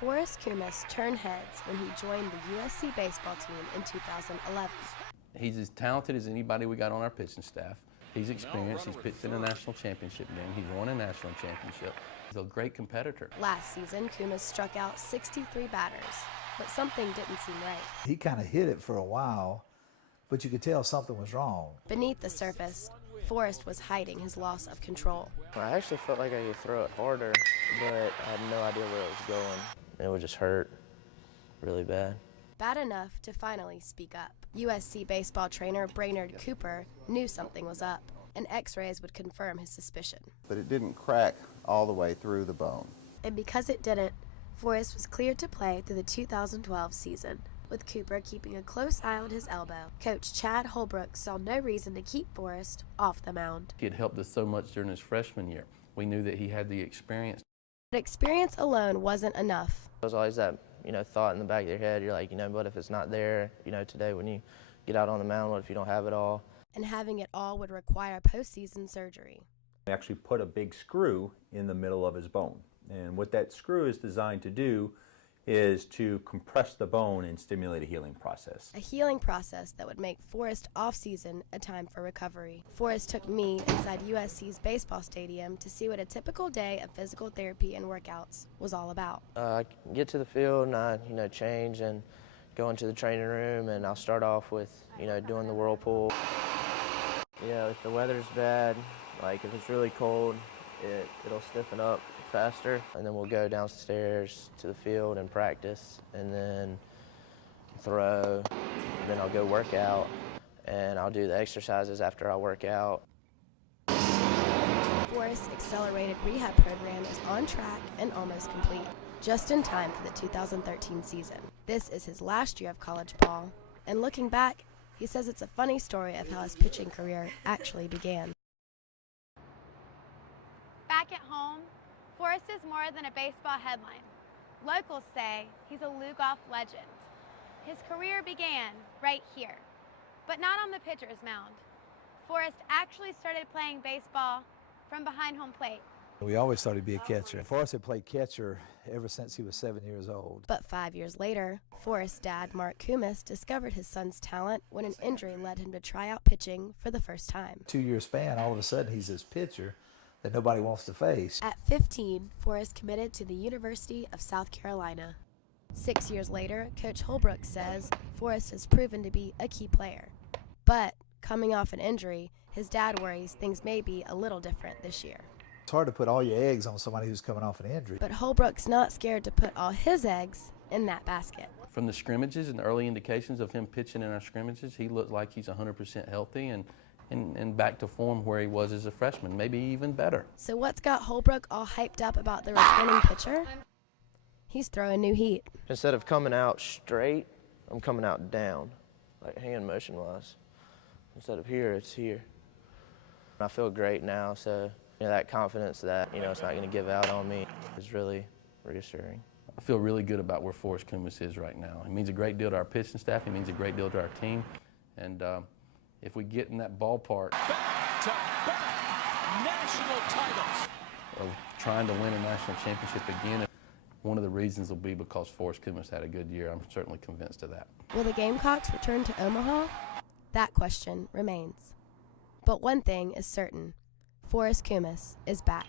Forrest Koumas turned heads when he joined the USC baseball team in 2011. He's as talented as anybody we got on our pitching staff. He's experienced. He's pitched in a national championship game. He's won a national championship. He's a great competitor. Last season, Koumas struck out 63 batters, but something didn't seem right. He kind of hit it for a while, but you could tell something was wrong. Beneath the surface, Forrest was hiding his loss of control. I actually felt like I could throw it harder, but I had no idea where it was going. It would just hurt really bad. Bad enough to finally speak up. USC baseball trainer Brainerd Cooper knew something was up, and x-rays would confirm his suspicion. But it didn't crack all the way through the bone. And because it didn't, Forrest was cleared to play through the 2012 season. With Cooper keeping a close eye on his elbow, Coach Chad Holbrook saw no reason to keep Forrest off the mound. He had helped us so much during his freshman year. We knew that he had the experience. But experience alone wasn't enough. There's always that, thought in the back of your head. You're like, what if it's not there, today when you get out on the mound, what if you don't have it all? And having it all would require postseason surgery. We actually put a big screw in the middle of his bone. And what that screw is designed to do is to compress the bone and stimulate a healing process. A healing process that would make Forrest off-season a time for recovery. Forrest took me inside USC's baseball stadium to see what a typical day of physical therapy and workouts was all about. I get to the field and I, change and go into the training room, and I'll start off with, doing the whirlpool. If the weather's bad, like if it's really cold, it'll stiffen up faster, and then we'll go downstairs to the field and practice, and then throw, and then I'll go work out, and I'll do the exercises after I work out. Forrest's accelerated rehab program is on track and almost complete, just in time for the 2013 season. This is his last year of college ball, and looking back, he says it's a funny story of how his pitching career actually began. Back at home, Forrest is more than a baseball headline. Locals say he's a Lugoff legend. His career began right here, but not on the pitcher's mound. Forrest actually started playing baseball from behind home plate. We always thought he'd be a catcher. Forrest had played catcher ever since he was 7 years old. But 5 years later, Forrest's dad, Mark Koumas, discovered his son's talent when an injury led him to try out pitching for the first time. 2-year span, all of a sudden he's this pitcher that nobody wants to face. At 15, Forrest committed to the University of South Carolina. 6 years later, Coach Holbrook says Forrest has proven to be a key player. But coming off an injury, his dad worries things may be a little different this year. It's hard to put all your eggs on somebody who's coming off an injury. But Holbrook's not scared to put all his eggs in that basket. From the scrimmages and the early indications of him pitching in our scrimmages, he looked like he's 100% healthy and back to form where he was as a freshman, maybe even better. So what's got Holbrook all hyped up about the returning pitcher? He's throwing new heat. Instead of coming out straight, I'm coming out down, like hand motion-wise. Instead of here, it's here. I feel great now, so that confidence that it's not going to give out on me is really reassuring. I feel really good about where Forrest Koumas is right now. He means a great deal to our pitching staff. He means a great deal to our team. And if we get in that ballpark back-to-back national titles of trying to win a national championship again, one of the reasons will be because Forrest Koumas had a good year. I'm certainly convinced of that. Will the Gamecocks return to Omaha? That question remains. But one thing is certain. Forrest Koumas is back.